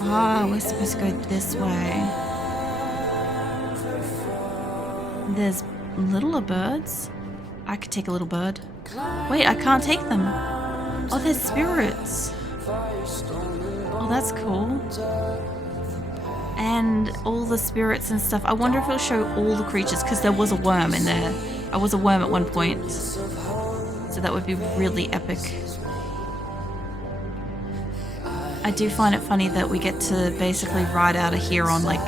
Ah, we're supposed to go this way. There's littler birds. I could take a little bird. Wait, I can't take them. Oh, they're spirits. Oh, that's cool. And all the spirits and stuff. I wonder if it'll show all the creatures, because there was a worm in there. I was a worm at one point. So that would be really epic. I do find it funny that we get to basically ride out of here on, like,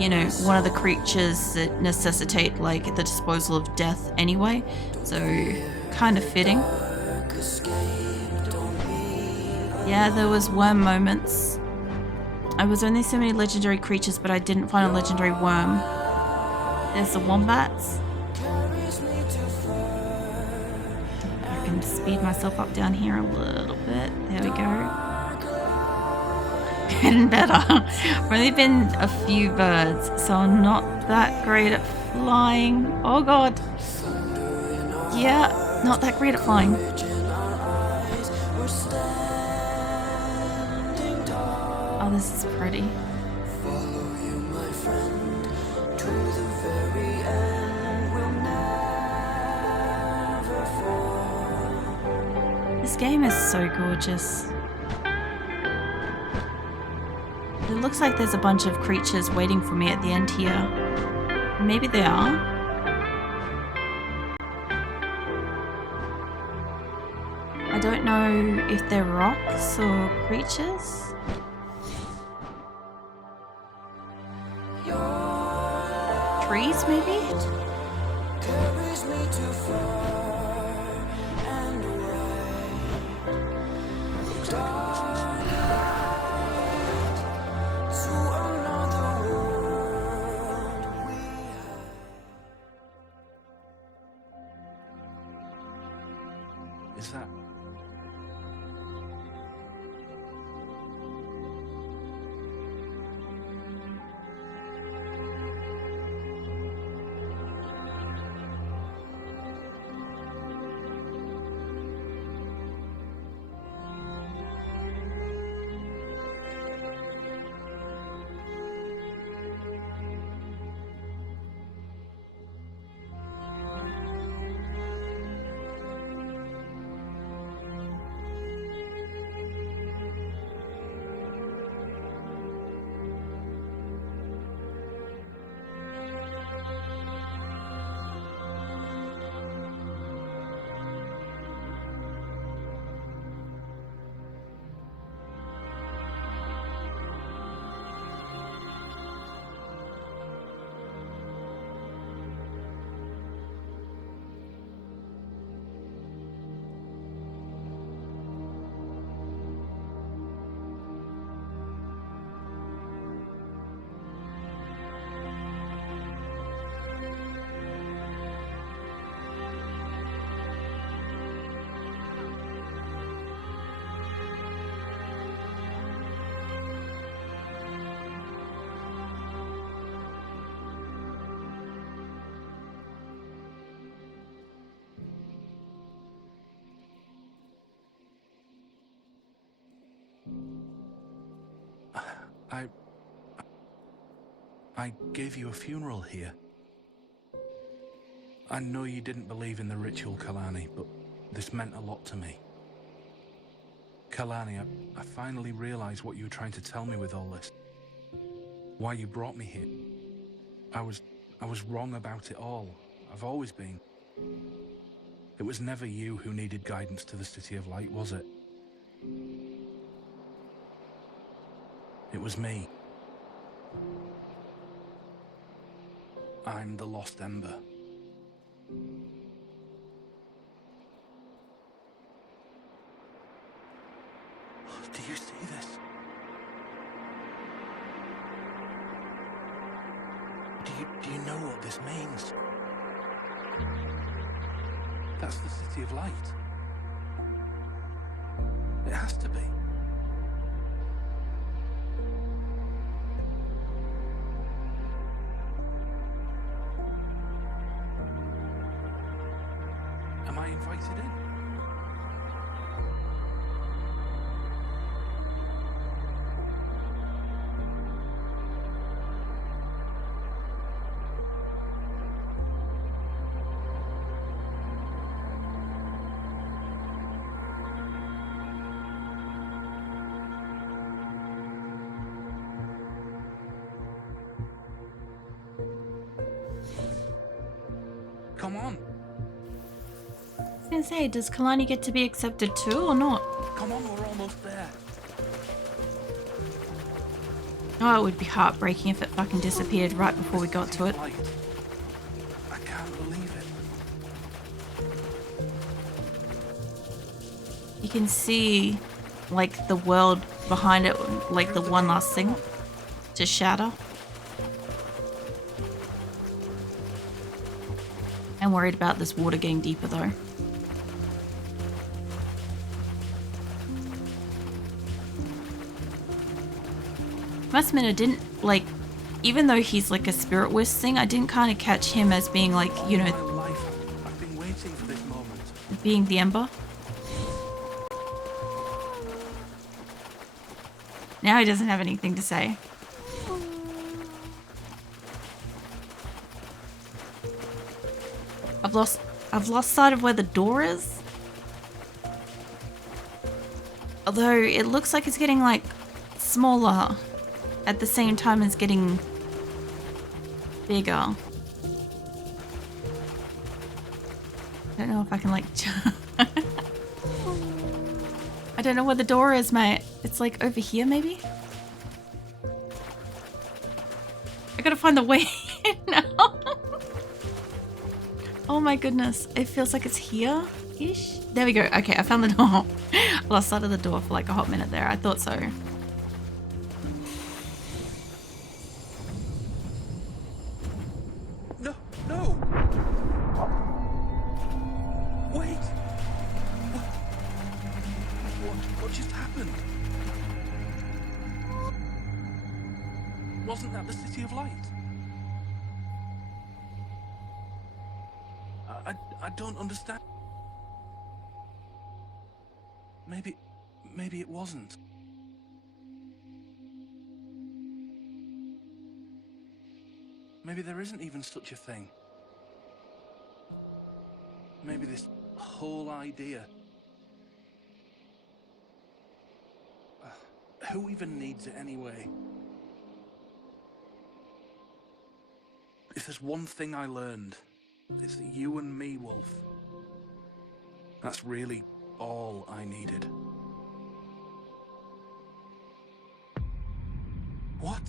you know, one of the creatures that necessitate, like, the disposal of death anyway. So, kind of fitting. Yeah, there was worm moments. I was only so many legendary creatures, but I didn't find a legendary worm. There's the wombats. I can speed myself up down here a little bit. There we go. Getting better. I've only been a few birds, so I'm not that great at flying. Oh god. Yeah, not that great at flying. Oh, this is pretty. This game is so gorgeous. It looks like there's a bunch of creatures waiting for me at the end here. Maybe they are. I don't know if they're rocks or creatures. Trees, maybe? Is that... I gave you a funeral here. I know you didn't believe in the ritual, Kalani, but this meant a lot to me. Kalani, I finally realized what you were trying to tell me with all this. Why you brought me here. I was wrong about it all. I've always been. It was never you who needed guidance to the City of Light, was it? It was me. I'm the lost Ember. Do you see this? Do you know what this means? That's the City of Light. It has to be. Am I invited in? Come on. I was gonna say, does Kalani get to be accepted too or not? Come on, we're almost there. Oh, it would be heartbreaking if it fucking disappeared right before we got to it. Light. I can't believe it. You can see, like, the world behind it, like the one last thing to shatter. I'm worried about this water getting deeper though. Must admit, I didn't, like, even though he's like a spirit wisp thing, I didn't kind of catch him as being like, you All know, my life, I've been waiting for this moment. being the Ember. Now he doesn't have anything to say. I've lost sight of where the door is. Although it looks like it's getting like smaller at the same time as getting bigger. I don't know if I can like I don't know where the door is, mate. It's like over here maybe? I gotta find the way in now. Oh my goodness. It feels like it's here-ish. There we go. Okay, I found the door. I lost sight of the door for like a hot minute there. I thought so. No, no. Wait. What just happened? Wasn't that the City of Light? I don't understand. Maybe it wasn't. Maybe there isn't even such a thing. Maybe this whole idea. Who even needs it anyway? If there's one thing I learned, it's that you and me, Wolf. That's really all I needed. What?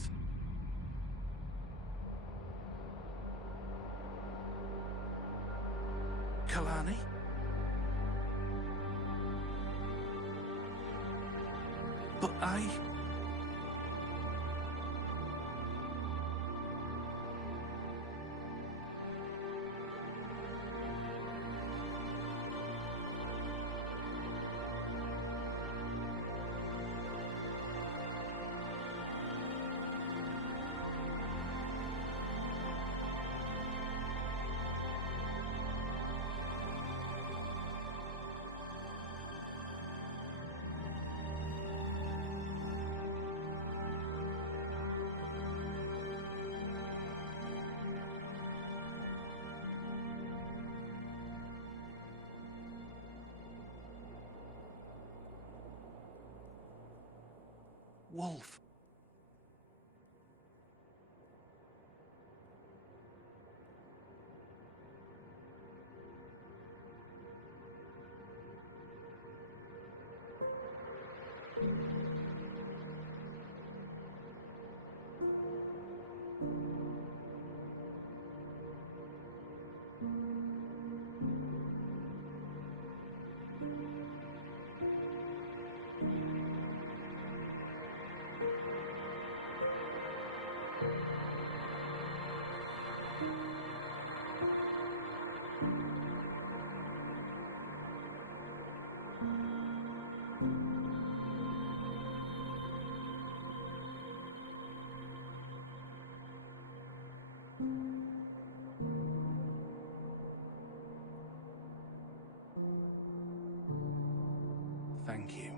Kalani? But I... Wolf. Thank you.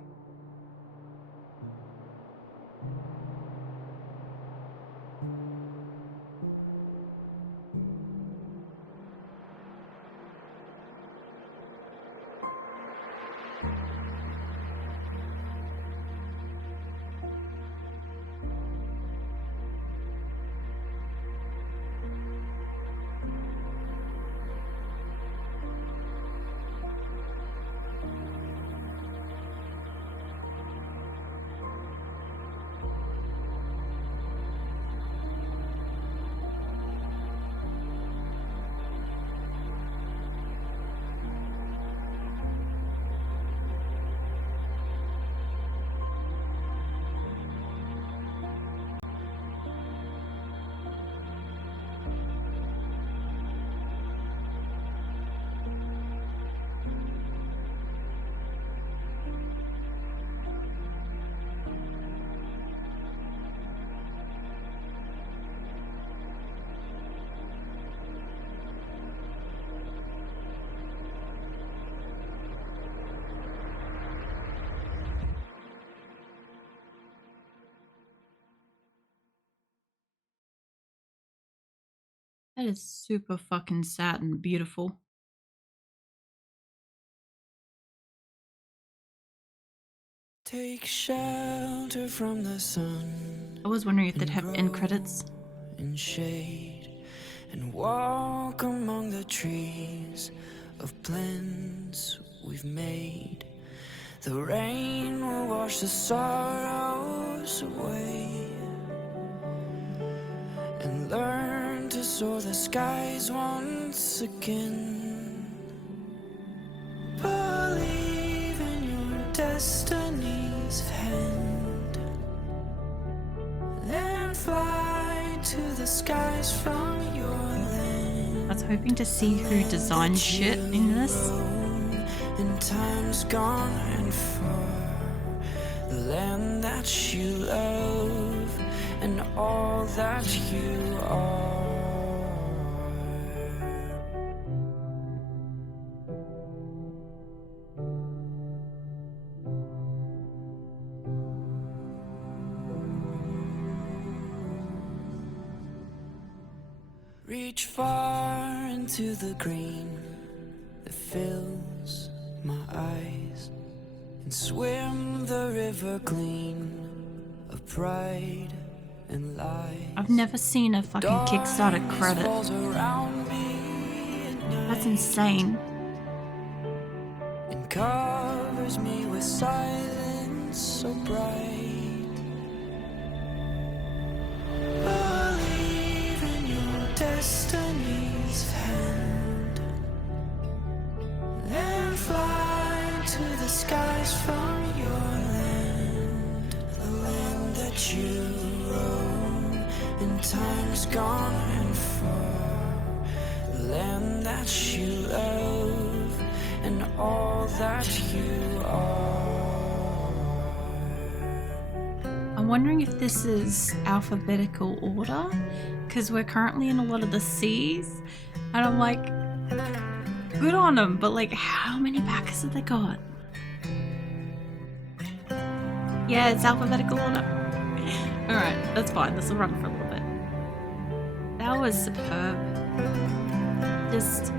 That is super fucking sad and beautiful. Take shelter from the sun. I was wondering if they'd have end credits. In shade and walk among the trees of plans we've made. The rain will wash the sorrows away and learn to soar the skies once again. Believe in your destiny's hand, then fly to the skies from your land. I was hoping to see who designed shit in this. In times gone and far, the land that you love and all that you are. Reach far into the green that fills my eyes and swim the river clean of pride and lies. I've never seen a fucking Kickstarter credit. That's insane. And covers me with silence so bright. Believe in your destiny's hand, then fly to the skies from your land, the land that you roam in times gone and far, the land that you love and all that you are. I'm wondering if this is alphabetical order, because we're currently in a lot of the C's, and I'm like, good on them, but like, how many backers have they got? Yeah, it's alphabetical order. Alright, that's fine. This will run for a little bit. That was superb. Just,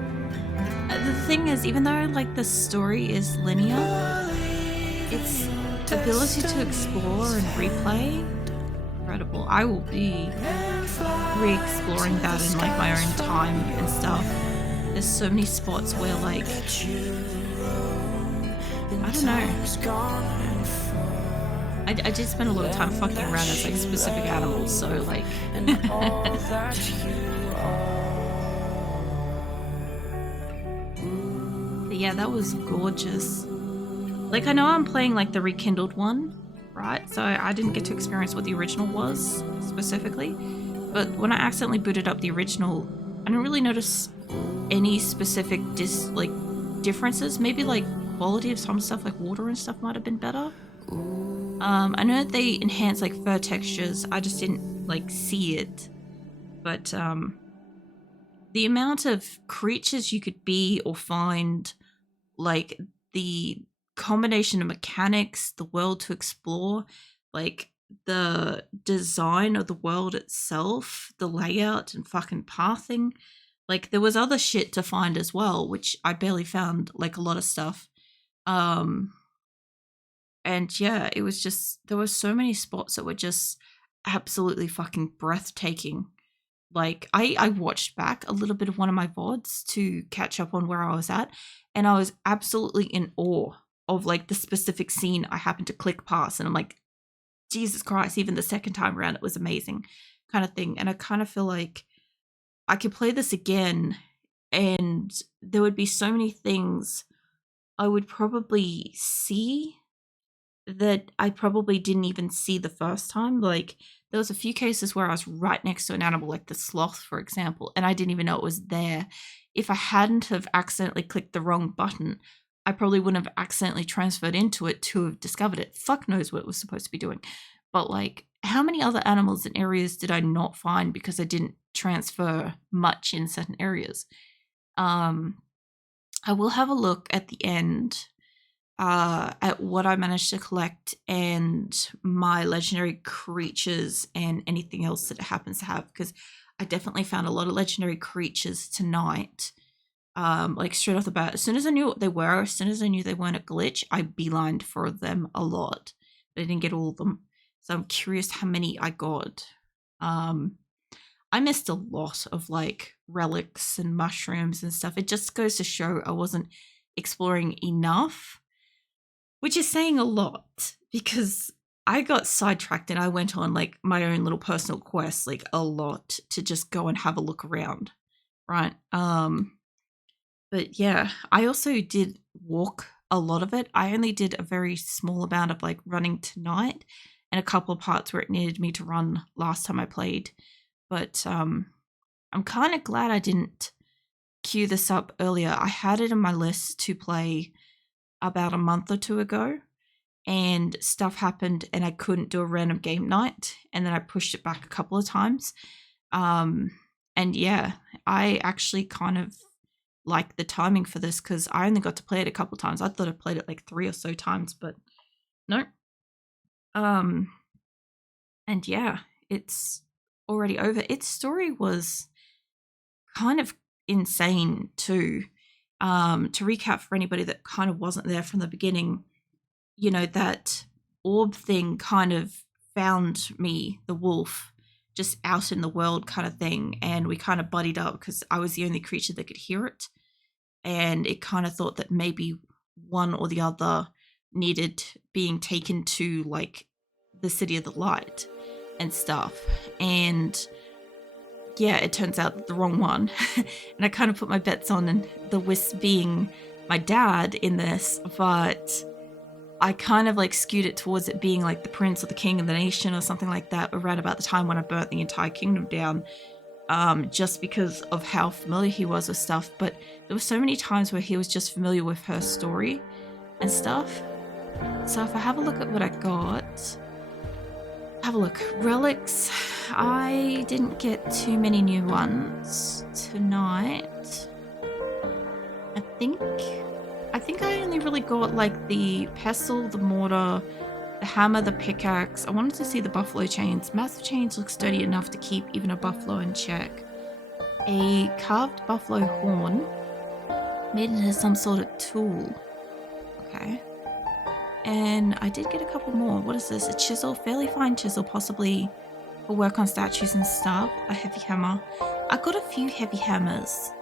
the thing is, even though like the story is linear, its ability to explore and replay, incredible. I will be re-exploring that in like my own time and stuff. There's so many spots where like, I don't know. I did spend a lot of time fucking around as like specific animals, so like. But yeah, that was gorgeous. Like, I know I'm playing like the Rekindled one, right? So I didn't get to experience what the original was specifically. But when I accidentally booted up the original, I didn't really notice any specific differences. Maybe like quality of some stuff, like water and stuff, might have been better. I know that they enhance like fur textures. I just didn't like see it. But the amount of creatures you could be or find, like the combination of mechanics, the world to explore, like the design of the world itself, the layout and fucking pathing. Like there was other shit to find as well, which I barely found, like a lot of stuff. And yeah, it was just, there were so many spots that were just absolutely fucking breathtaking. Like I watched back a little bit of one of my VODs to catch up on where I was at, and I was absolutely in awe of like the specific scene I happened to click past, and I'm like, Jesus Christ, even the second time around it was amazing kind of thing. And I kind of feel like I could play this again and there would be so many things I would probably see that I probably didn't even see the first time. Like there was a few cases where I was right next to an animal, like the sloth, for example, and I didn't even know it was there. If I hadn't have accidentally clicked the wrong button, I probably wouldn't have accidentally transferred into it to have discovered it. Fuck knows what it was supposed to be doing. But like, how many other animals and areas did I not find because I didn't transfer much in certain areas? I will have a look at the end at what I managed to collect and my legendary creatures and anything else that it happens to have, because I definitely found a lot of legendary creatures tonight. Like straight off the bat, as soon as I knew what they were, as soon as I knew they weren't a glitch, I beelined for them a lot. But I didn't get all of them. So I'm curious how many I got. I missed a lot of like relics and mushrooms and stuff. It just goes to show I wasn't exploring enough, which is saying a lot because I got sidetracked and I went on like my own little personal quest, like a lot to just go and have a look around, right? But yeah, I also did walk a lot of it. I only did a very small amount of like running tonight and a couple of parts where it needed me to run last time I played. But I'm kind of glad I didn't queue this up earlier. I had it in my list to play about a month or two ago, and stuff happened and I couldn't do a random game night, and then I pushed it back a couple of times. And yeah, I actually kind of like the timing for this because I only got to play it a couple of times. I thought I played it like 3 or so times, but no. And yeah, it's already over. Its story was kind of insane too. To recap for anybody that kind of wasn't there from the beginning, you know, that orb thing kind of found me, the wolf, just out in the world kind of thing, and we kind of buddied up because I was the only creature that could hear it, and it kind of thought that maybe one or the other needed being taken to like the City of the Light and stuff. And yeah, it turns out the wrong one. And I kind of put my bets on and the wisp being my dad in this, but I kind of like skewed it towards it being like the prince or the king of the nation or something like that around about the time when I burnt the entire kingdom down, just because of how familiar he was with stuff. But there were so many times where he was just familiar with her story and stuff. So if I have a look at what I got, have a look. Relics. I didn't get too many new ones tonight. I think I only really got like the pestle, the mortar, the hammer, the pickaxe. I wanted to see the buffalo chains. Massive chains look sturdy enough to keep even a buffalo in check. A carved buffalo horn made into some sort of tool. Okay. And I did get a couple more. What is this? A chisel, fairly fine chisel, possibly for work on statues and stuff. A heavy hammer. I got a few heavy hammers.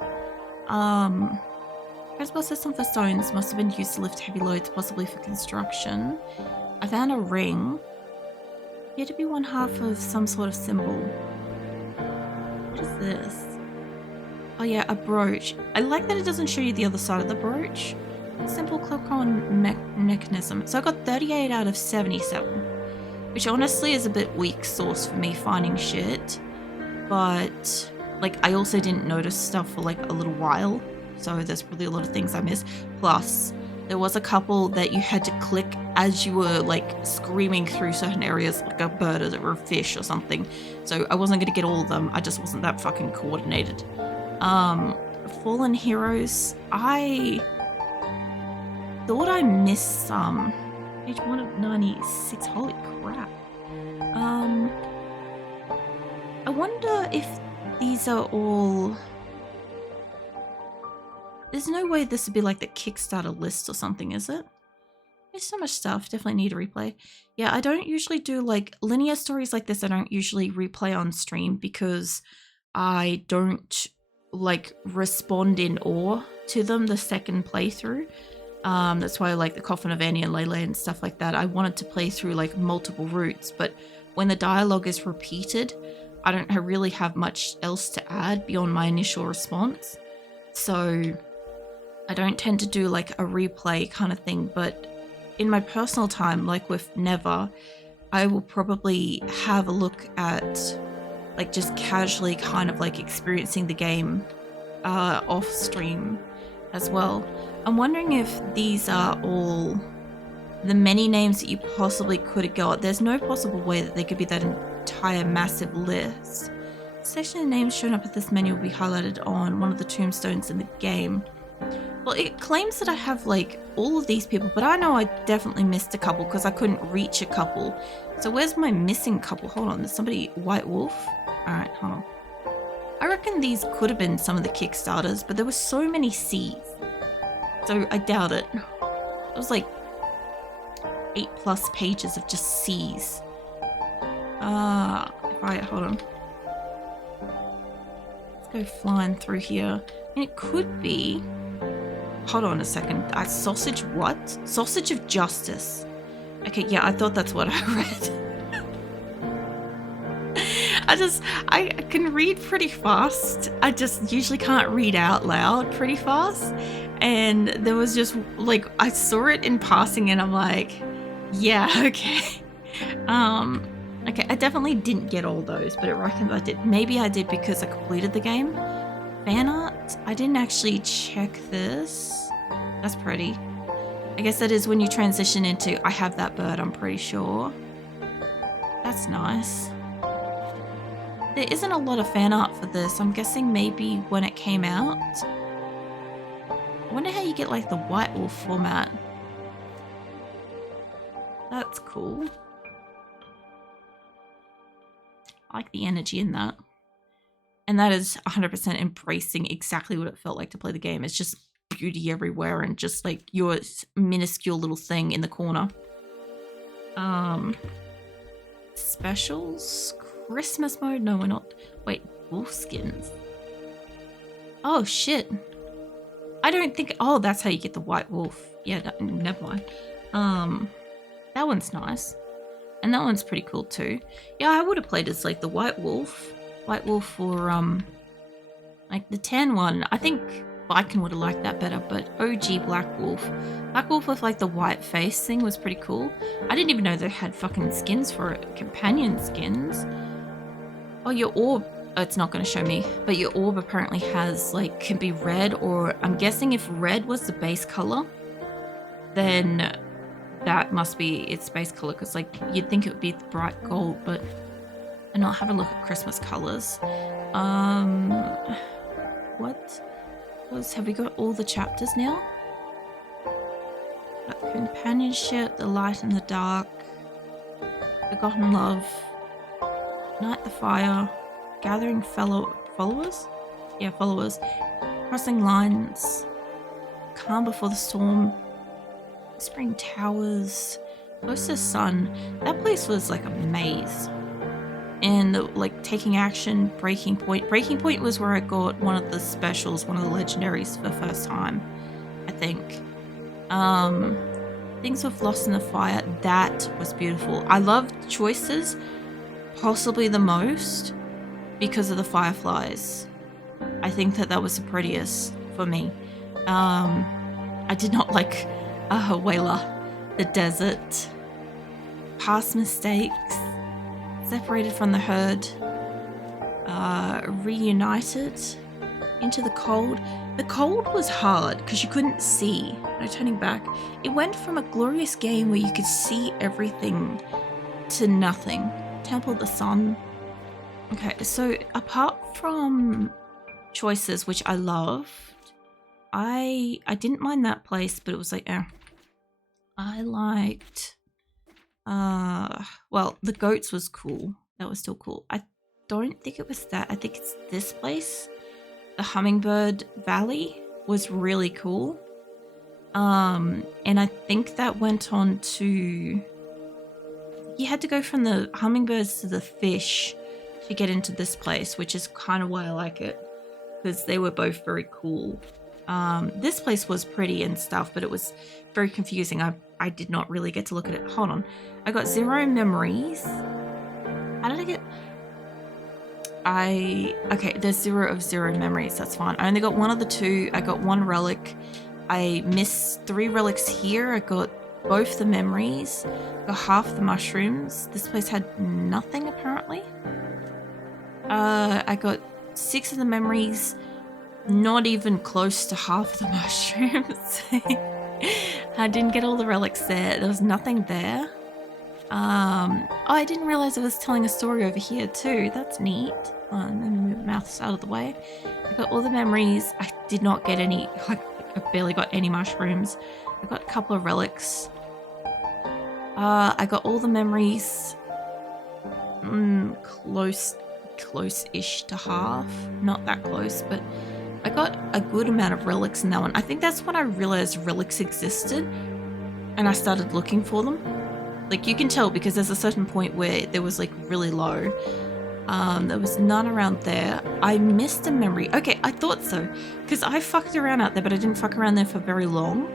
Crossbow system for stones, must have been used to lift heavy loads, possibly for construction. I found a ring. Appeared to be one half of some sort of symbol. What is this? Oh yeah, a brooch. I like that it doesn't show you the other side of the brooch. Simple clock-on mechanism. So I got 38 out of 77, which honestly is a bit weak sauce for me finding shit. But like I also didn't notice stuff for like a little while, so there's probably a lot of things I missed. Plus, there was a couple that you had to click as you were like screaming through certain areas, like a bird or a fish or something. So I wasn't gonna get all of them. I just wasn't that fucking coordinated. Fallen heroes. I thought I missed some. Page 1 of 96. Holy crap. I wonder if these are all... There's no way this would be like the Kickstarter list or something, is it? There's so much stuff. Definitely need a replay. Yeah, I don't usually do like linear stories like this. I don't usually replay on stream because I don't like respond in awe to them the second playthrough. That's why I like the Coffin of Annie and Lele and stuff like that. I wanted to play through like multiple routes, but when the dialogue is repeated, I don't really have much else to add beyond my initial response. So I don't tend to do like a replay kind of thing, but in my personal time, like with Never, I will probably have a look at like just casually kind of like experiencing the game off stream as well. I'm wondering if these are all the many names that you possibly could have got. There's no possible way that they could be that entire massive list. Section of names shown up at this menu will be highlighted on one of the tombstones in the game. Well, it claims that I have like all of these people, but I know I definitely missed a couple because I couldn't reach a couple. So where's my missing couple? Hold on, there's somebody, White Wolf. Alright, hold on. I reckon these could have been some of the Kickstarters, but there were so many C's. So I doubt it. It was like 8+ pages of just C's. Right, hold on. Let's go flying through here. And it could be... Hold on a second. Sausage what? Sausage of Justice. Okay, yeah, I thought that's what I read. I can read pretty fast. I just usually can't read out loud pretty fast. And there was just, like, I saw it in passing and I'm like, yeah, okay. Okay, I definitely didn't get all those, but I reckon I did. Maybe I did because I completed the game. Fan art? I didn't actually check this. That's pretty. I guess that is when you transition into I have that bird, I'm pretty sure. That's nice. There isn't a lot of fan art for this. I'm guessing maybe when it came out. I wonder how you get like the White Wolf format. That's cool. I like the energy in that. And that is 100% embracing exactly what it felt like to play the game. It's just beauty everywhere and just like your minuscule little thing in the corner. Specials? Christmas mode? No, we're not. Wait, wolf skins. Oh, shit. I don't think... Oh, that's how you get the white wolf. Yeah, never mind. That one's nice. And that one's pretty cool too. Yeah, I would have played as like the white wolf. White wolf or like the tan one. I think Viking would have liked that better, but OG Black Wolf. Black Wolf with like the white face thing was pretty cool. I didn't even know they had fucking skins for it. Companion skins. Oh, your orb. Oh, it's not going to show me, but your orb apparently has like, can be red, or I'm guessing if red was the base color, then that must be its base color, because like you'd think it would be the bright gold, but and I'll have a look at Christmas colors. Have we got all the chapters now? Companionship, the light and the dark, forgotten love, light the fire, gathering followers? Yeah, followers, crossing lines, calm before the storm, whispering towers, closest sun. That place was like a maze. And like taking action, breaking point. Breaking point was where I got one of the specials, one of the legendaries for the first time, I think. Things with Lost in the Fire, that was beautiful. I loved Choices possibly the most because of the fireflies. I think that was the prettiest for me. I did not like Wayla, the desert, past mistakes, separated from the herd, reunited, into the cold. The cold was hard because you couldn't see. No turning back. It went from a glorious game where you could see everything to nothing. Temple of the Sun. Okay, so apart from Choices, which I loved, I didn't mind that place, but it was like, I liked, well, the goats was cool. That was still cool. I don't think it was that. I think it's this place. The Hummingbird Valley was really cool. And I think that went on to, you had to go from the hummingbirds to the fish to get into this place, which is kind of why I like it, because they were both very cool. This place was pretty and stuff, but it was very confusing. I did not really get to look at it. Hold on. I got 0 memories. How did I get... Okay, there's 0 of 0 memories. That's fine. I only got 1 of the 2. I got 1 relic. I missed 3 relics here. I got both the memories. Got half the mushrooms. This place had nothing, apparently. I got 6 of the memories. Not even close to half the mushrooms. I didn't get all the relics there. There was nothing there. Oh, I didn't realize it was telling a story over here too. That's neat. Let me move my mouse out of the way. I got all the memories. I did not get any, like, I barely got any mushrooms. I got a couple of relics. I got all the memories. Close, close-ish to half. Not that close, but I got a good amount of relics in that one. I think that's when I realized relics existed and I started looking for them. Like, you can tell because there's a certain point where there was like really low. There was none around there. I missed a memory. Okay, I thought so because I fucked around out there, but I didn't fuck around there for very long.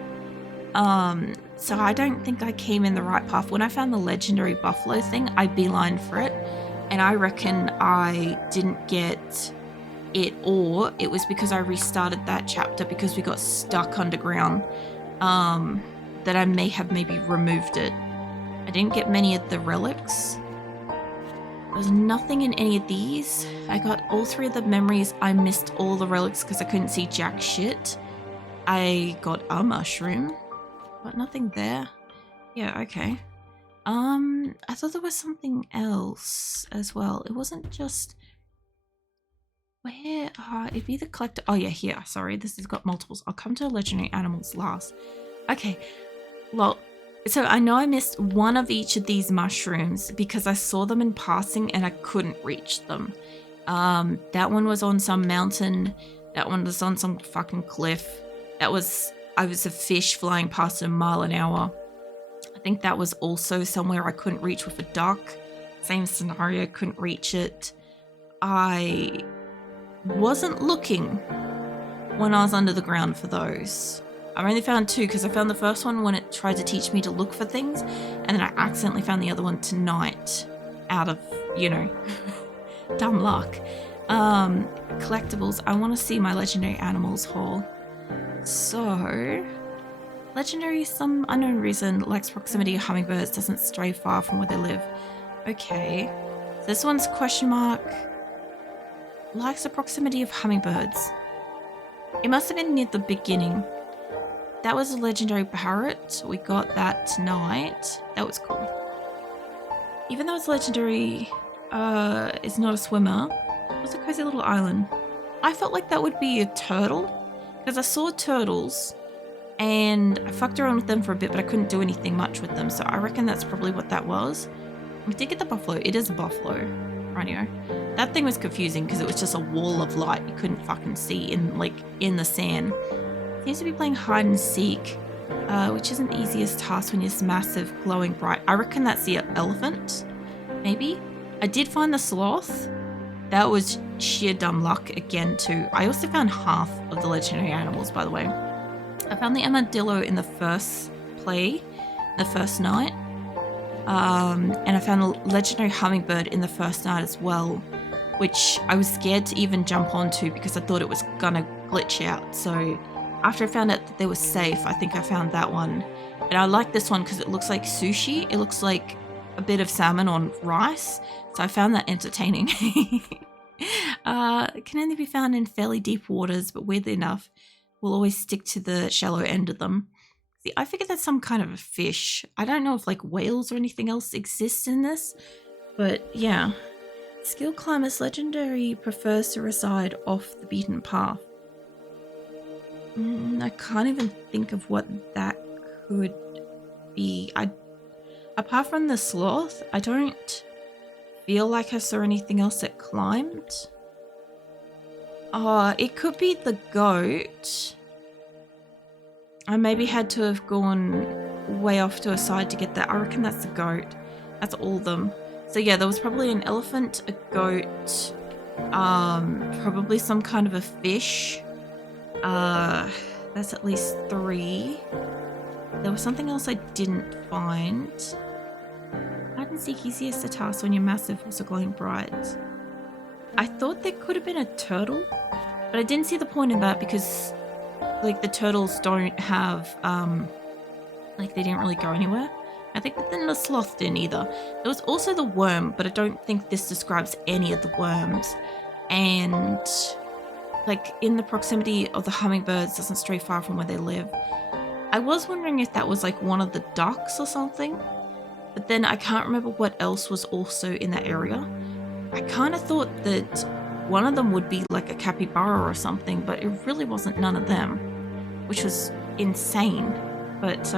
So I don't think I came in the right path. When I found the legendary buffalo thing, I beelined for it, and I reckon I didn't get it, or it was because I restarted that chapter because we got stuck underground, that I may have maybe removed it. I didn't get many of the relics. There's nothing in any of these. I got all 3 of the memories. I missed all the relics because I couldn't see jack shit. I got a mushroom, but nothing there. Yeah, okay. I thought there was something else as well. It wasn't just... Where? It'd be the collector. Oh yeah, here. Sorry, this has got multiples. I'll come to legendary animals last. Okay. Well, so I know I missed one of each of these mushrooms because I saw them in passing and I couldn't reach them. That one was on some mountain. That one was on some fucking cliff. I was a fish flying past at a mile an hour. I think that was also somewhere I couldn't reach with a duck. Same scenario, couldn't reach it. I wasn't looking when I was under the ground for those. I only found 2 because I found the first one when it tried to teach me to look for things, and then I accidentally found the other one tonight out of, you know, dumb luck. Collectibles. I want to see my legendary animals haul. So, legendary, some unknown reason, likes proximity of hummingbirds, doesn't stray far from where they live. Okay. This one's question mark. Likes the proximity of hummingbirds. It must have been near the beginning. That was a legendary parrot. We got that tonight. That was cool. Even though it's legendary, it's not a swimmer. It was a crazy little island. I felt like that would be a turtle because I saw turtles and I fucked around with them for a bit, but I couldn't do anything much with them. So I reckon that's probably what that was. We did get the buffalo. It is a buffalo. Rightio. That thing was confusing because it was just a wall of light you couldn't fucking see in the sand. Seems to be playing hide and seek, which isn't the easiest task when you're massive, glowing bright. I reckon that's the elephant, maybe. I did find the sloth. That was sheer dumb luck again too. I also found half of the legendary animals, by the way. I found the armadillo in the first play, the first night. And I found a legendary hummingbird in the first night as well, which I was scared to even jump onto because I thought it was gonna glitch out. So after I found out that they were safe, I think I found that one. And I like this one because it looks like sushi. It looks like a bit of salmon on rice. So I found that entertaining. It can only be found in fairly deep waters, but weirdly enough, we'll always stick to the shallow end of them. See, I figured that's some kind of a fish. I don't know if like whales or anything else exists in this, but yeah. Skill climbers legendary prefers to reside off the beaten path. I can't even think of what that could be. Apart from the sloth, I don't feel like I saw anything else that climbed. It could be the goat. I maybe had to have gone way off to a side to get that. I reckon that's the goat. That's all of them. So yeah, there was probably an elephant, a goat, probably some kind of a fish. That's at least 3. There was something else I didn't find. Hide and seek easiest to task when you're massive, also glowing bright. I thought there could have been a turtle, but I didn't see the point in that because like the turtles don't have, like they didn't really go anywhere. I think that then the sloth didn't either. There was also the worm, but I don't think this describes any of the worms. And like in the proximity of the hummingbirds doesn't stray far from where they live. I was wondering if that was like one of the ducks or something, but then I can't remember what else was also in that area. I kind of thought that one of them would be like a capybara or something, but it really wasn't none of them, which was insane. But